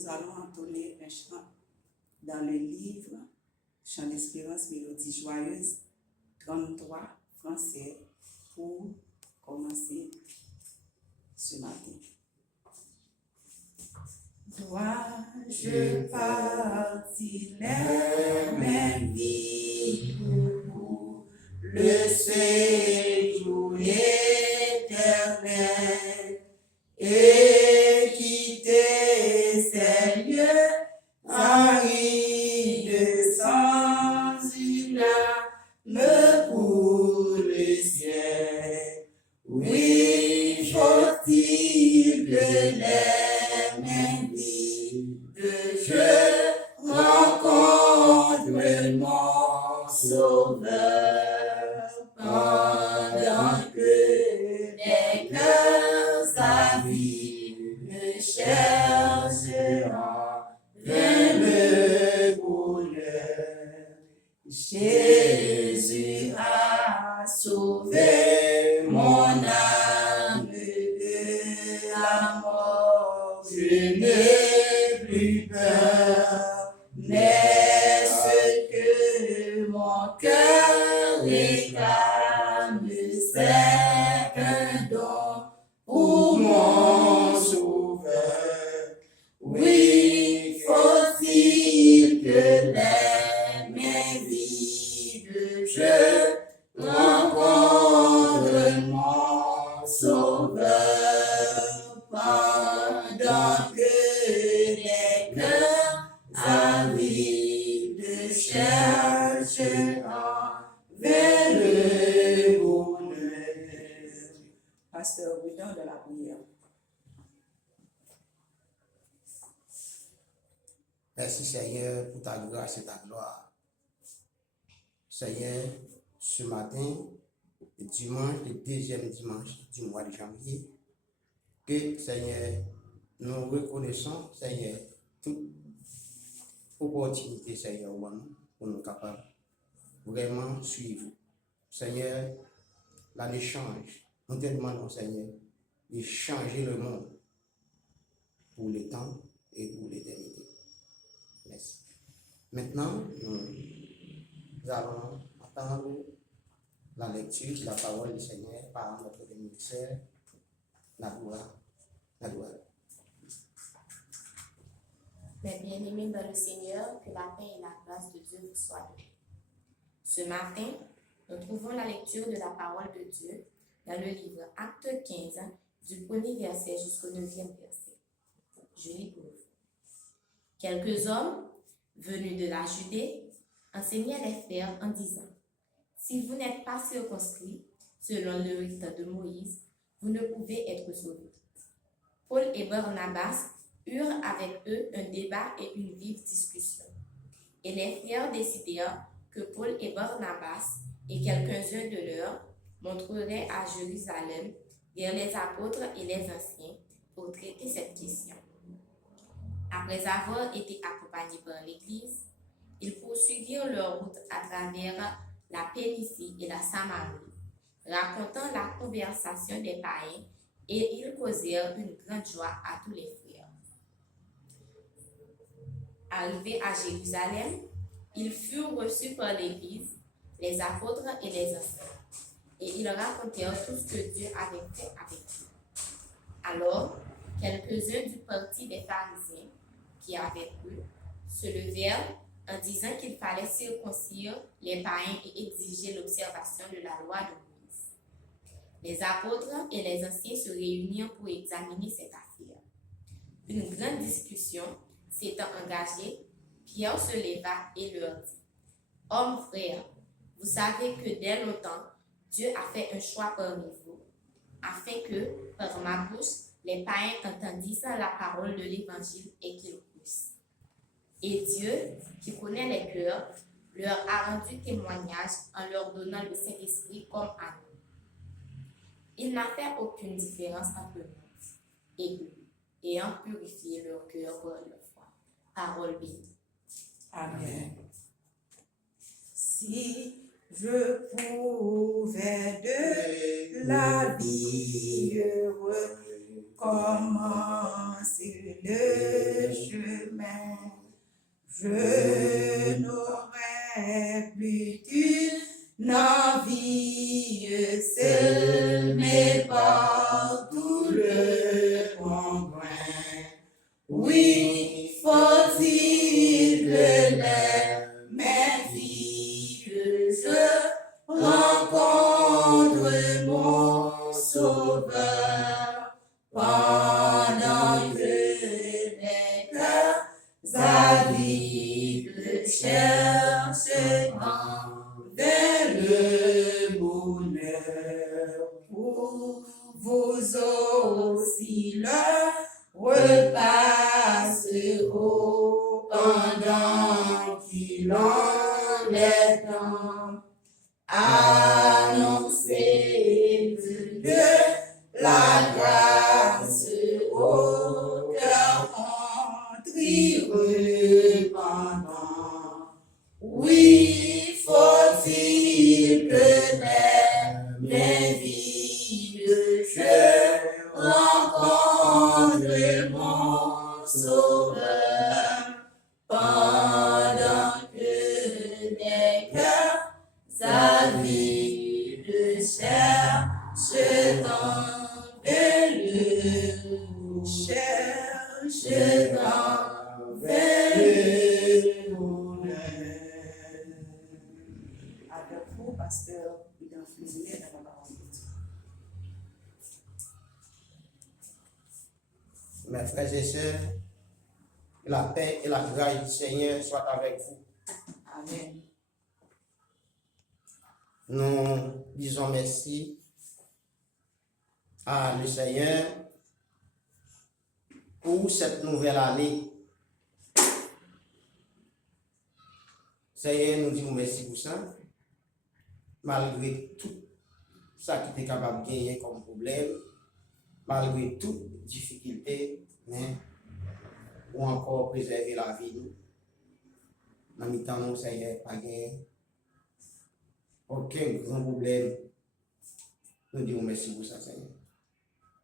nous allons entonner un chant dans le livre Chant d'espérance, mélodie joyeuse, 33 français, pour commencer ce matin. Dois-je partir les mains vides pour le séjour éternel et quitter ces lieux arides sans une âme pour le ciel? Oui, faut-il que les mains vides je rencontre mon Sauveur, pendant que les cœurs avides me chercheront vers le bonheur. Jésus a sauvé mon âme de la mort. Je n'ai plus peur, mais ce que mon cœur réclame, c'est un don pour mon Sauveur. Oui, faut-il que les mains vides je rencontre mon Sauveur, pendant que les cœurs avides chercheront vers le bonheur. Pasteur Guidon de la prière. Merci Seigneur pour ta grâce et ta gloire. Seigneur, ce matin, dimanche, le deuxième dimanche du mois de janvier, que Seigneur, nous reconnaissons, Seigneur, toute opportunité, Seigneur, pour nous capables vraiment suivre. Seigneur, l'année change. Nous te demandons, Seigneur, de changer le monde pour le temps et pour l'éternité. Merci. Maintenant, nous allons attendre la lecture de la parole du Seigneur par notre bénédicteur, Nadoua. Mes bien-aimés dans le Seigneur, que la paix et la grâce de Dieu vous soient donnée. Ce matin, nous trouvons la lecture de la parole de Dieu dans le livre Acte 15, du premier verset jusqu'au 9e verset. Je lis pour vous. Quelques hommes, venus de la Judée, enseignaient les frères en disant: si vous n'êtes pas circonscrits, selon le rite de Moïse, vous ne pouvez être sauvés. Paul et Barnabas eurent avec eux un débat et une vive discussion. Et les frères décidèrent que Paul et Barnabas et quelques-uns de leurs montreraient à Jérusalem vers les apôtres et les anciens pour traiter cette question. Après avoir été accompagnés par l'Église, ils poursuivirent leur route à travers la Pénicie et la Samarie, racontant la conversation des païens, et ils causèrent une grande joie à tous les frères. Arrivés à Jérusalem, ils furent reçus par l'Église, les apôtres et les anciens, et ils racontèrent tout ce que Dieu avait fait avec eux. Alors, quelques-uns du parti des pharisiens qui avaient cru se levèrent en disant qu'il fallait circoncire les païens et exiger l'observation de la loi de Moïse. Les apôtres et les anciens se réunirent pour examiner cette affaire. Une grande discussion s'étant engagée, Pierre se leva et leur dit: hommes frères, vous savez que dès longtemps, Dieu a fait un choix parmi vous, afin que, par ma bouche, les païens entendissent la parole de l'Évangile et qu'ils poussent. Et Dieu, qui connaît les cœurs, leur a rendu témoignage en leur donnant le Saint-Esprit comme à nous. Il n'a fait aucune différence entre nous et eux, ayant purifié leur cœur par leur foi. Parole bénie. Amen. Si je pouvais de la vie recommencer le chemin Je n'aurai plus qu'une envie seule, mais partout le conjoint. Oui, faut-il que les mains vives, je rencontre mon Sauveur, pendant que les cœurs avides cherchent vers le bonheur. Pour vous aussi le repasseront pendant qu'il en est temps. Annoncez de la grâce au cœur contrit repentant. Oui, faut-il que les mains vides je rencontre mon Sauveur, pendant que des cœurs avides cherchent vers le bonheur. Avec vous, pasteur, il a fusionné dans la parole de Dieu. Mes frères et sœurs, que la paix et la grâce du Seigneur soient avec vous. Amen. Nous disons merci à le Seigneur pour cette nouvelle année. Seigneur, nous disons merci pour ça. Malgré tout ça qui est capable de gagner comme problème, malgré toute difficulté, mais ou encore préserver la vie nous. Dans le temps, nous, Seigneur, pas gagné aucun grand problème. Nous disons merci pour ça, Seigneur.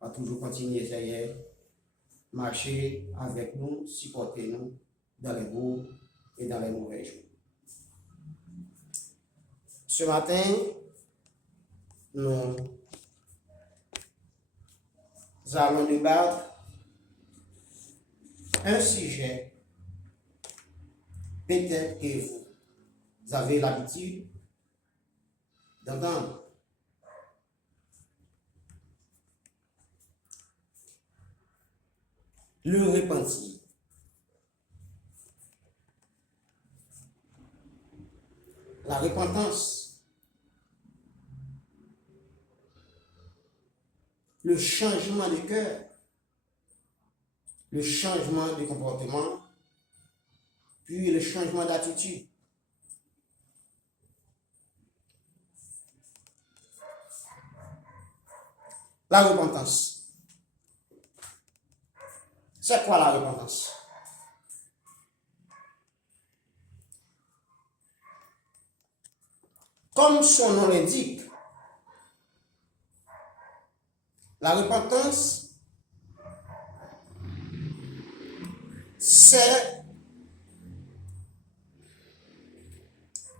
On va toujours continuer, Seigneur, marcher avec nous, supporter nous dans les beaux et dans les mauvais jours. Ce matin, nous allons débattre un sujet, peut-être que vous avez l'habitude d'entendre. Le repentir. La repentance. Le changement de cœur. Le changement de comportement. Puis le changement d'attitude. La repentance. C'est quoi la repentance? Comme son nom l'indique, la repentance, c'est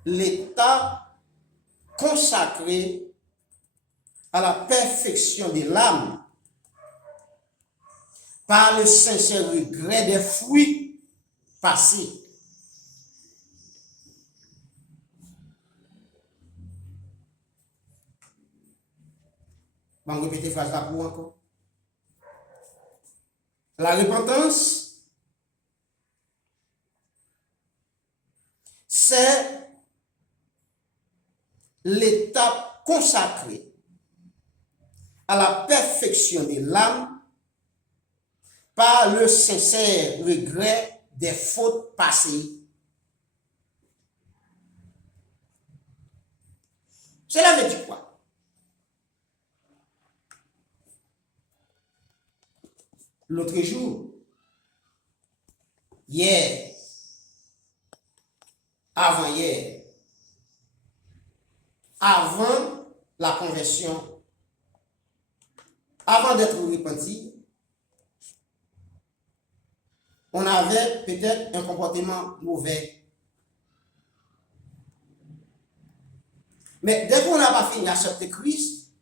l'état consacré à la perfection de l'âme par le sincère regret des fruits passés. Je vais répéter phrase là pour encore. La repentance, c'est l'étape consacrée à la perfection de l'âme par le sincère regret des fautes passées. Cela veut dire quoi? L'autre jour, hier, avant-hier, avant la conversion, avant d'être repenti, on avait peut-être un comportement mauvais. Mais dès qu'on n'a pas fini d'accepter Christ,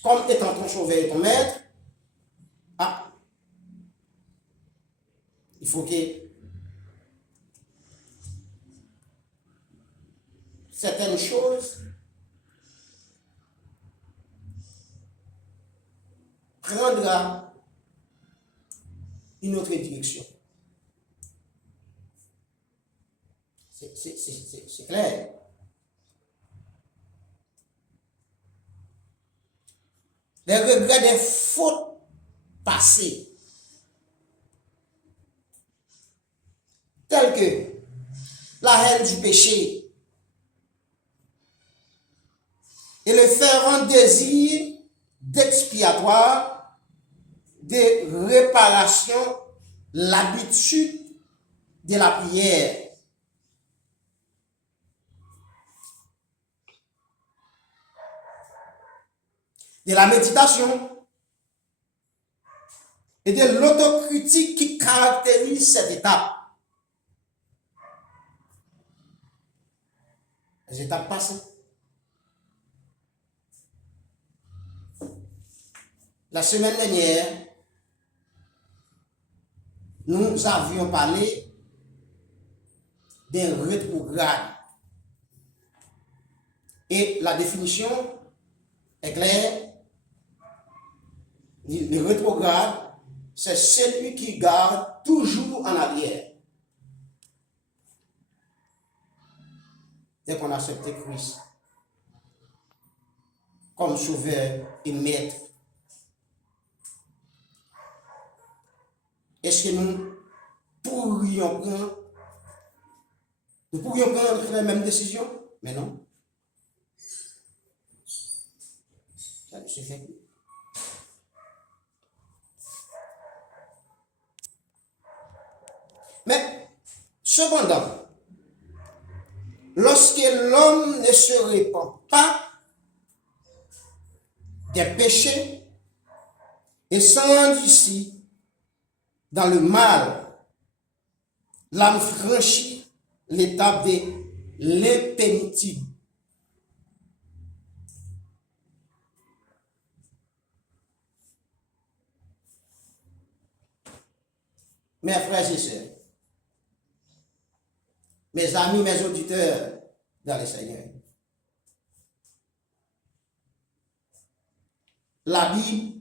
comme étant ton sauveur et ton maître, il faut que certaines choses prendra une autre direction. C'est clair. Les regrets des fautes passées, telles que la haine du péché et le fervent désir d'expiatoire, de réparation, l'habitude de la prière. De la méditation et de l'autocritique qui caractérise cette étape. Les étapes passées. La semaine dernière, nous avions parlé d'un rétrograde. Et la définition est claire. Le rétrograde, c'est celui qui garde toujours en arrière. Dès qu'on a accepté Christ comme sauveur et maître, est-ce que nous pourrions prendre les mêmes décisions? Mais non. Ça ne se fait plus. Mais, cependant, lorsque l'homme ne se répand pas des péchés et s'endurcit dans le mal, l'âme franchit l'étape de l'impénible. Mes frères et sœurs, mes amis, mes auditeurs dans le Seigneur, la Bible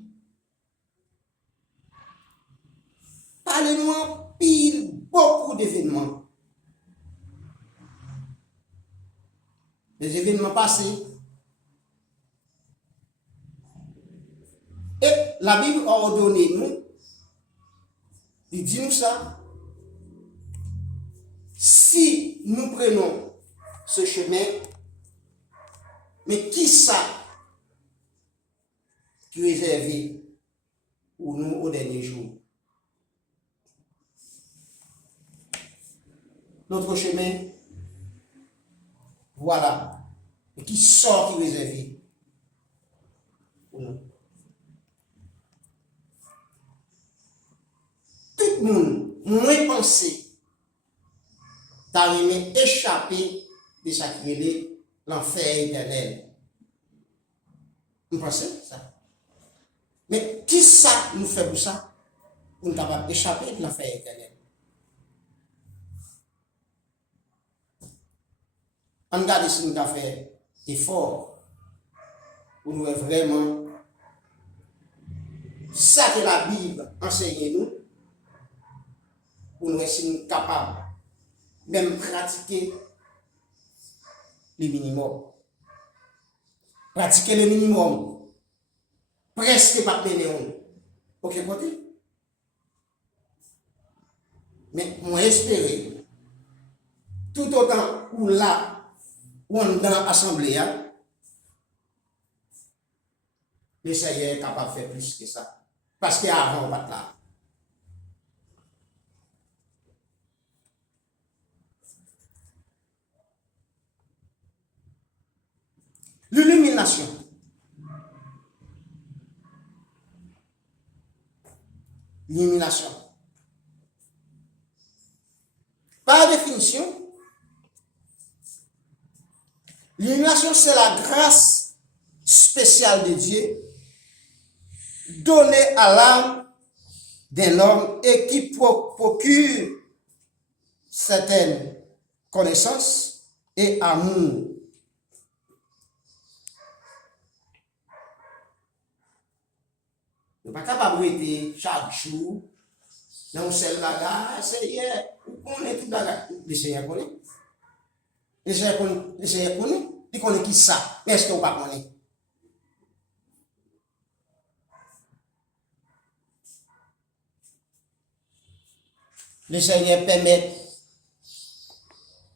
parle-nous pile beaucoup d'événements. Des événements passés. Et la Bible a ordonné nous, il dit nous ça, si nous prenons ce chemin, mais qui ça qui est réservé pour nous au dernier jour? Notre chemin, voilà, et qui sort qui est réservé pour nous. Tout le monde, moins pensé, t'as aimé échapper de ça qui est l'enfer éternel. Vous pensez ça? Mais qui ça nous fait pour ça? Pour nous capables d'échapper de l'enfer éternel. On regarde si nous avons fait effort pour nous vraiment ça que la Bible enseigne nous, pour nous être capables même pratiquer le minimum. Pratiquer le minimum, presque pas tenir aucun côté. Mais moi espérer, tout autant où là, où on est dans l'assemblée, le Seigneur est capable de faire plus que ça. Parce qu'avant, on va être là. L'illumination. L'illumination. définition, l'illumination, c'est la grâce spéciale de Dieu donnée à l'âme d'un homme et qui procure certaines connaissances et amour. Nous ne sommes pas capables de chaque jour dans un seul bagage, Seigneur, on est tout bagage. Le Seigneur connaît. Le Seigneur connaît. Il connaît qui ça. Mais est-ce que vous ne connaissez pas? Le Seigneur permet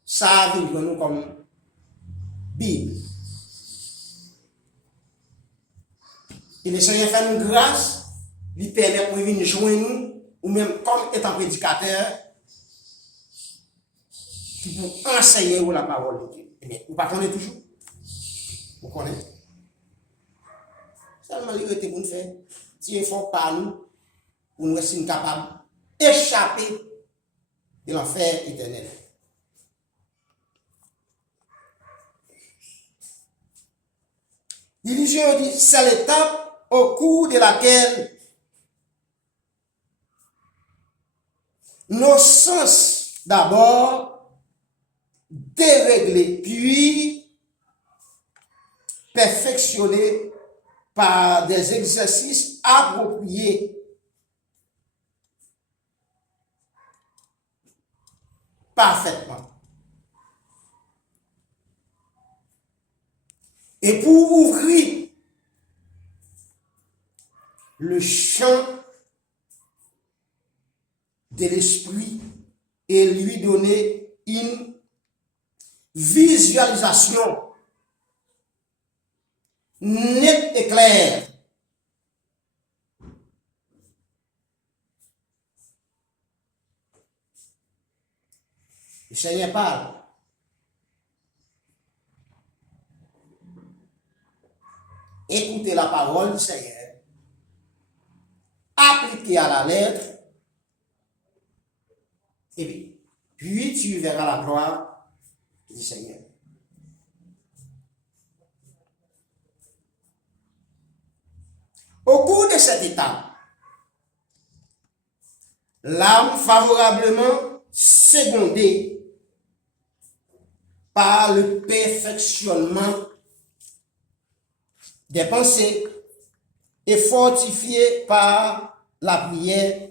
ça à vivre nous comme Bible. Et le Seigneur fait une grâce, il permet pour venir joindre nous, ou même comme étant prédicateur, qui pour enseigner vous la parole de Dieu. Mais vous ne connaissez pas toujours. Vous connaissez. Seulement, il était pour nous faire. Si il faut par nous, pour nous être capables d'échapper de l'enfer éternel. L'illusion dit, c'est l'étape au cours de laquelle nos sens d'abord déréglés, puis perfectionnés par des exercices appropriés parfaitement. Et pour ouvrir le champ de l'esprit et lui donner une visualisation nette et claire le Seigneur parle. Écoutez la parole du Seigneur, appliquez à la lettre, et puis tu verras la gloire du Seigneur. Au cours de cette étape, l'âme favorablement secondée par le perfectionnement des pensées et fortifiée par la prière,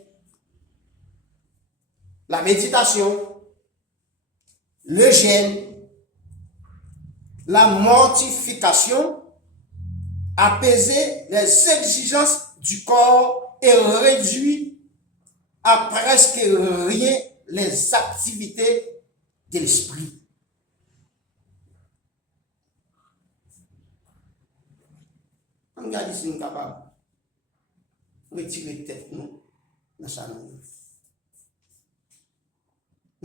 la méditation, le jeûne, la mortification, apaiser les exigences du corps et réduire à presque rien les activités de l'esprit. On regarde si nous sommes capables de retirer tête nous dans ça. Nous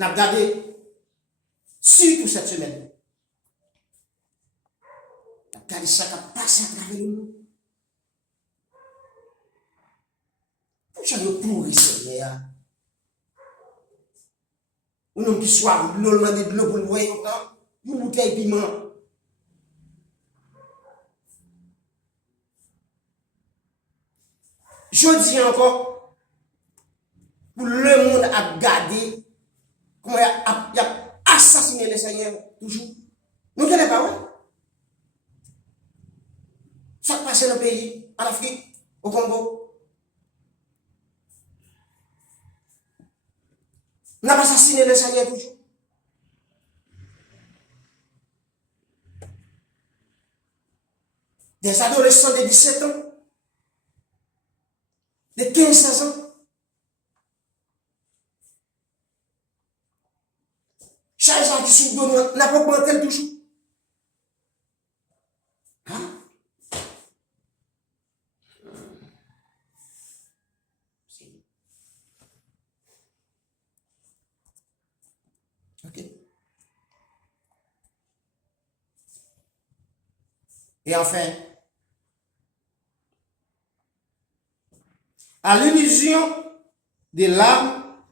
avons regardé surtout cette semaine. Nous avons regardé ça qui a passé à travers nous. Pourquoi nous pourris, Seigneur? Un homme qui soit de l'eau, de l'eau pour le voir autant, une bouteille piment. Je dis encore, pour le monde a gardé, comment il a assassiné le Seigneur, toujours. Nous ne connaissons pas, ouais? Ça passe dans le pays, en Afrique, au Congo. On a assassiné le Seigneur toujours. Des adolescents de 17 ans, de 15-16 ans. Chaque jour qui s'ouvre de nous, n'a pas augmenté toujours. Hein? Ok. Et enfin, à l'illusion de l'âme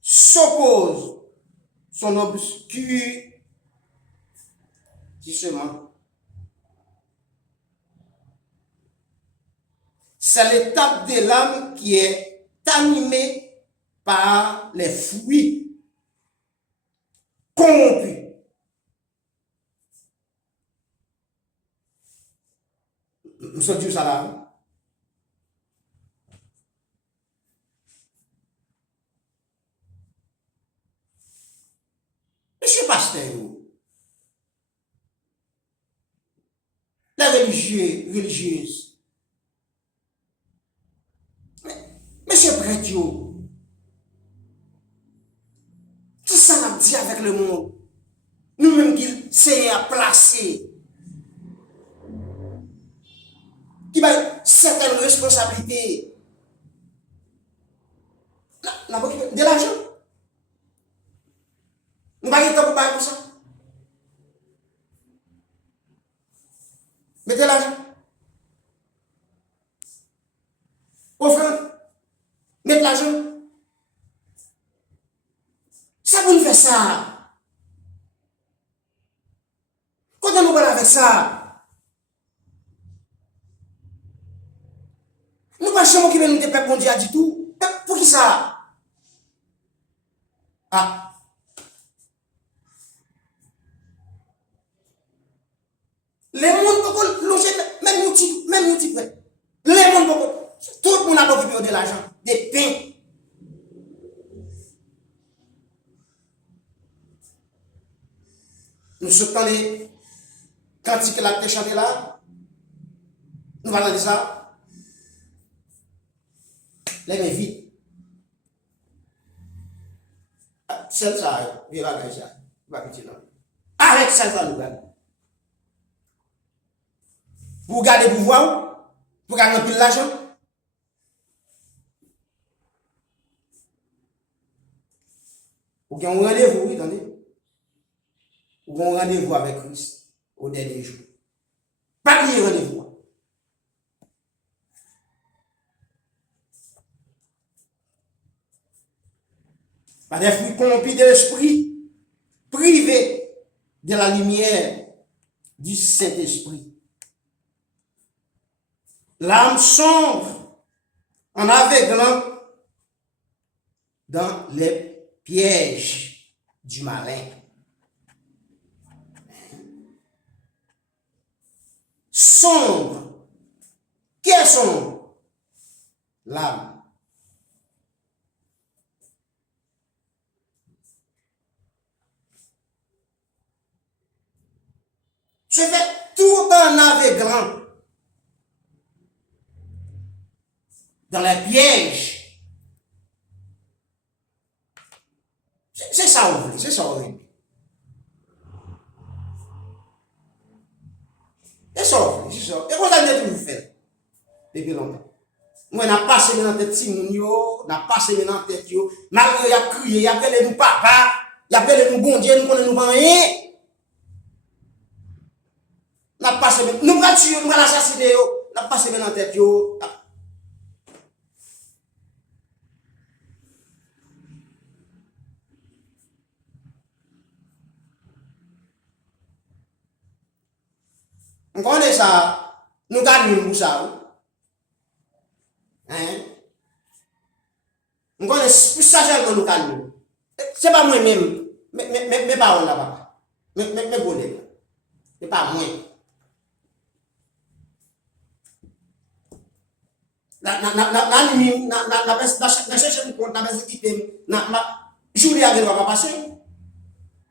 s'oppose son obscur tissement. C'est l'étape de l'âme qui est animée par les fruits corrompus. Nous sommes dit ça là. Monsieur pasteur, les religieux, religieuses, monsieur prêtre, qui ça n'a dit avec le monde? Nous-mêmes qui c'est à placer, qui a certaines responsabilités, de l'argent. Nous n'avons pas de temps pour ça. Mettez l'argent. Offrande. Mettez l'argent. Ça pour nous faire ça. Quand nous allons faire ça, nous ne pouvons pas nous de peuple mondial du tout. Pour qui ça? Ah. Les mondes peuvent loger même outil près. Les mondes peuvent, tout le monde a occupé de l'argent, des pains. Nous sortons les cantiques que la chanté là. Nous allons dire ça. Les mains vides. Celle ça, il va gagner ça. Il va petit là. Avec celle ça, nous gagnons. Vous gardez le pouvoir, vous gardez plus l'argent. Vous avez un rendez-vous, oui, attendez. Vous avez un rendez-vous avec Christ au dernier jour. Pas de rendez-vous. Pas des fruits corrompus de l'esprit, privés de la lumière du Saint-Esprit. L'âme sombre en aveuglant dans les pièges du malin. Sombre. Qui est sombre? L'âme. Je fais tout en aveuglant dans les pièges. C'est ça, horrible. C'est ça, horrible. C'est ça, horrible. C'est ça. Et vous avez tout fait depuis longtemps. Moi, on a passé dans la tête Simon, on a passé dans la tête, malgré il a crié, il a appelé nous papa, il a appelé nous bon Dieu, nous connaissons nous rien. On a passé, nous allons tuer, nous allons assassiner, on a passé dans la tête, on connaît ça, nous gagnons pour ça. Hein? On connaît plus ça que nous gagnons. C'est pas moi-même, mes parents là, papa. Mes collègues. C'est pas moi. La nuit, la cherche de compte, la personne qui t'aime, la journée à va passer.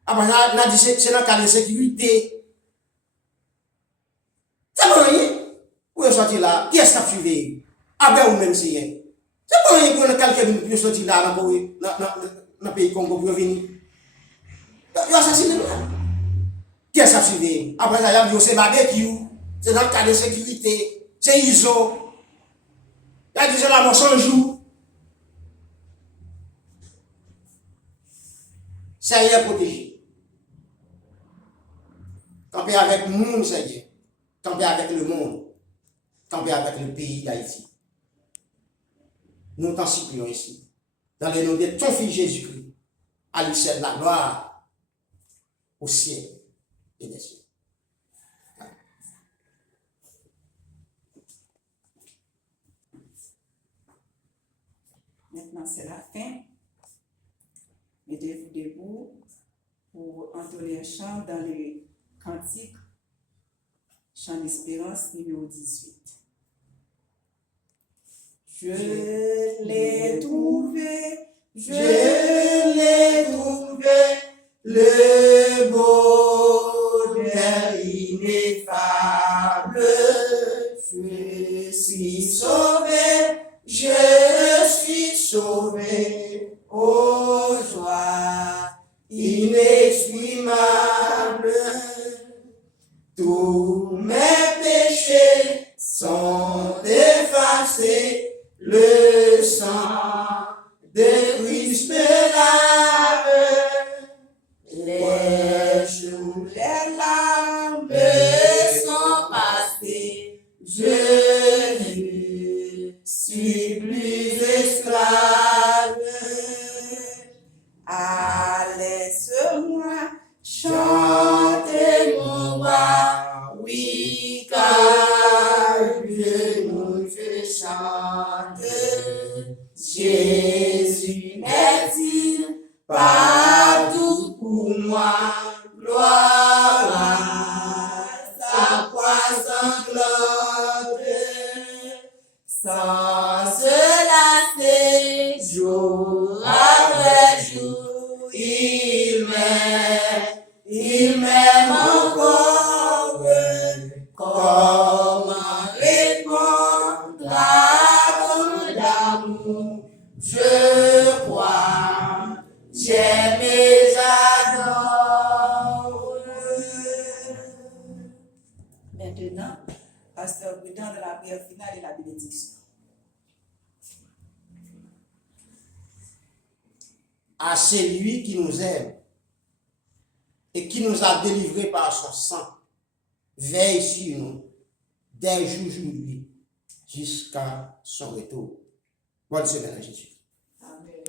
Après, on a dit c'est dans le cas de sécurité. C'est pas rien. Vous êtes sorti là, qui est-ce qui a suivi? Après, vous même c'est. C'est pas rien pour quelqu'un qui est sorti là dans le pays Congo pour venir. Vous assassinez là. Qui est-ce qui a suivi? Après, ça, il y a dit c'est barbecue, c'est dans le cas de sécurité, c'est ISO. Il y a dit c'est là, 100 jours. C'est rien protégé. Camper avec le monde, c'est bien. Camper avec le monde. Camper avec le pays d'Haïti. Nous t'en supplions ici. Dans le nom de ton fils Jésus-Christ. À lui seul la gloire, au ciel et des cieux. Maintenant, c'est la fin. Mettez-vous debout pour entonner un chant dans les cantiques, chant d'espérance numéro 18. Je l'ai trouvé, Je l'ai trouvé, le bonheur ineffable. Je suis sauvé, je suis sauvé, ô joie inexprimable. Tous mes péchés sont effacés, le sang de Christ me lave. Les jours, les larmes sont passés, je ne suis plus esclave. laisse-moi Chantez mon roi, oui, car je chante. Jésus n'est-il partout pour moi? Gloire à sa croix sanglante. Sans se lasser, jour après jour, il m'aime encore. Comment répondre à ton amour? Je crois, j'aime et j'adore. Maintenant, Pasteur Boudan de la prière finale et la bénédiction. À celui qui nous aime et qui nous a délivrés par son sang, veille sur nous dès aujourd'hui jusqu'à son retour. Bonne semaine à Jésus. Amen.